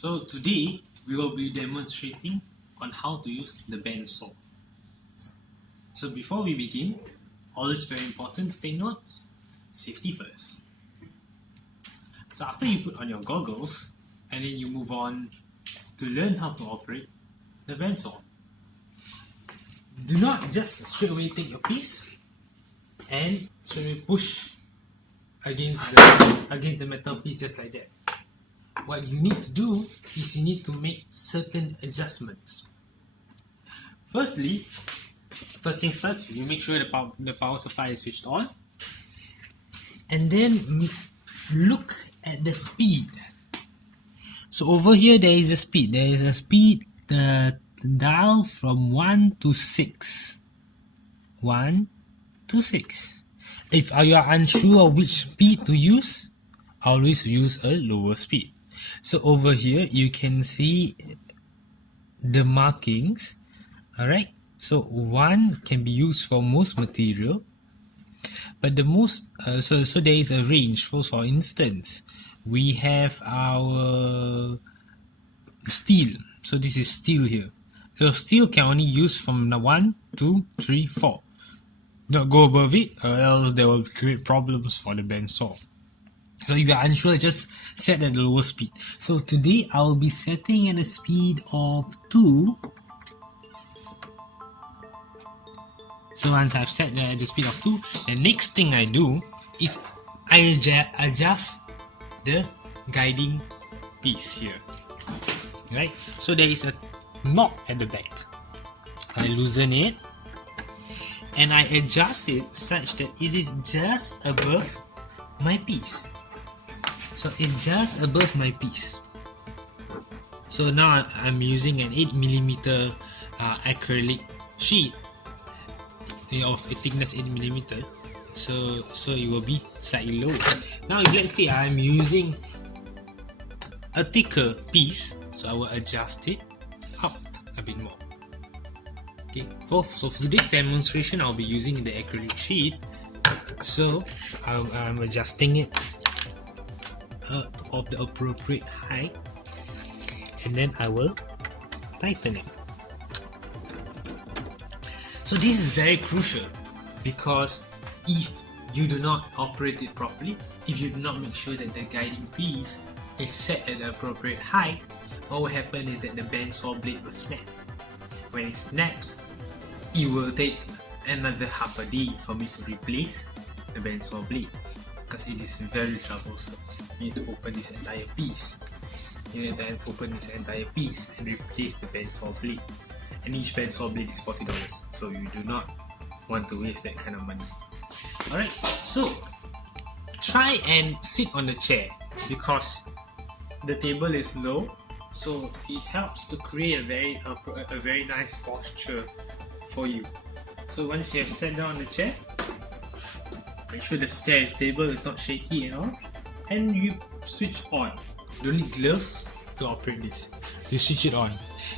So today we will be demonstrating on how to use the band saw. So before we begin, always very important to take note, safety first. So after you put on your goggles and then you move on to learn how to operate the band saw, do not just straight away take your piece and straight away push against the metal piece just like that. What you need to do is you need to make certain adjustments. First things first, you make sure the power supply is switched on, and then look at the speed. So over here there is a speed. There is a speed dial from 1 to 6. 1 to 6. If you are unsure which speed to use, always use a lower speed. So over here you can see the markings. Alright, so 1 can be used for most material, but the most so there is a range. For instance, we have our steel. So this is steel here. So steel can only use from 1, 2, 3, 4. Don't go above it, or else there will create problems for the band saw. So if you are unsure, just set at the lower speed. So today I will be setting at a speed of 2. So once I've set the speed of 2, the next thing I do is I adjust the guiding piece here. Right? So there is a knob at the back. I loosen it and I adjust it such that it is just above my piece. So it's just above my piece. So now I'm using an 8mm acrylic sheet of a thickness 8mm. So it will be slightly lower. Now if let's say I'm using a thicker piece, so I will adjust it up a bit more. Okay, so for today's demonstration I'll be using the acrylic sheet. So I'm adjusting it of the appropriate height, and then I will tighten it. So this is very crucial, because if you do not operate it properly, if you do not make sure that the guiding piece is set at the appropriate height, what will happen is that the band saw blade will snap. When it snaps, it will take another half a day for me to replace the band saw blade, because it is very troublesome. You need to open this entire piece. You need to open this entire piece and replace the band saw blade. And each band saw blade is $40, so you do not want to waste that kind of money. Alright, so try and sit on the chair, because the table is low, so it helps to create a very nice posture for you. So once you have sat down on the chair, make sure the chair is stable, it's not shaky and all, and you switch on. You don't need gloves to operate this. You switch it on.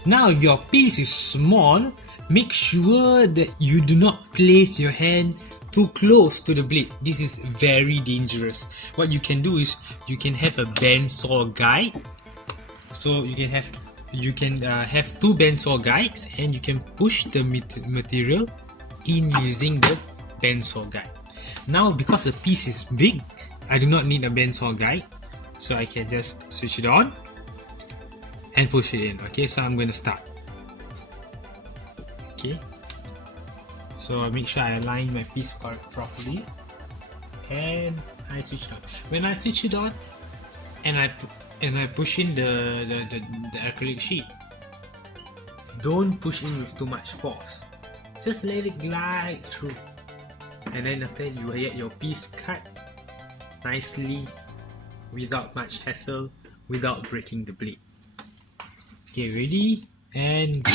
Now if your piece is small, make sure that you do not place your hand too close to the blade. This is very dangerous. What you can do is you can have a band saw guide. So you can have 2 band saw guides, and you can push the material in using the band saw guide. Now because the piece is big, I do not need a band saw guide, so I can just switch it on and push it in. Okay, so I'm going to start. Okay, so I make sure I align my piece properly, and I switch it on. When I switch it on and I push in the acrylic sheet, don't push in with too much force. Just let it glide through, and then after that you get your piece cut nicely without much hassle, without breaking the blade. Okay, ready and go.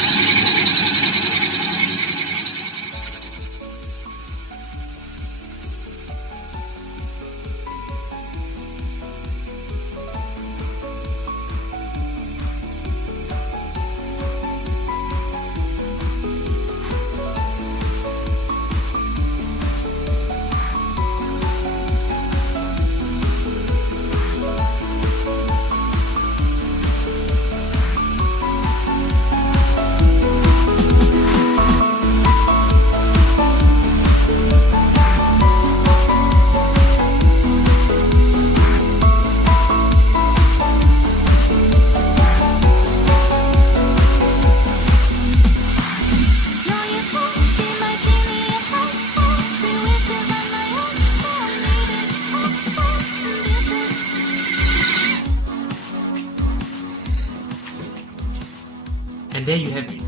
there you have it.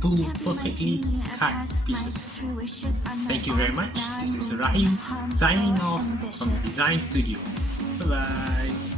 2 perfectly cut pieces. Thank you very much. This is Rahiem signing off from the Design Studio. Bye bye.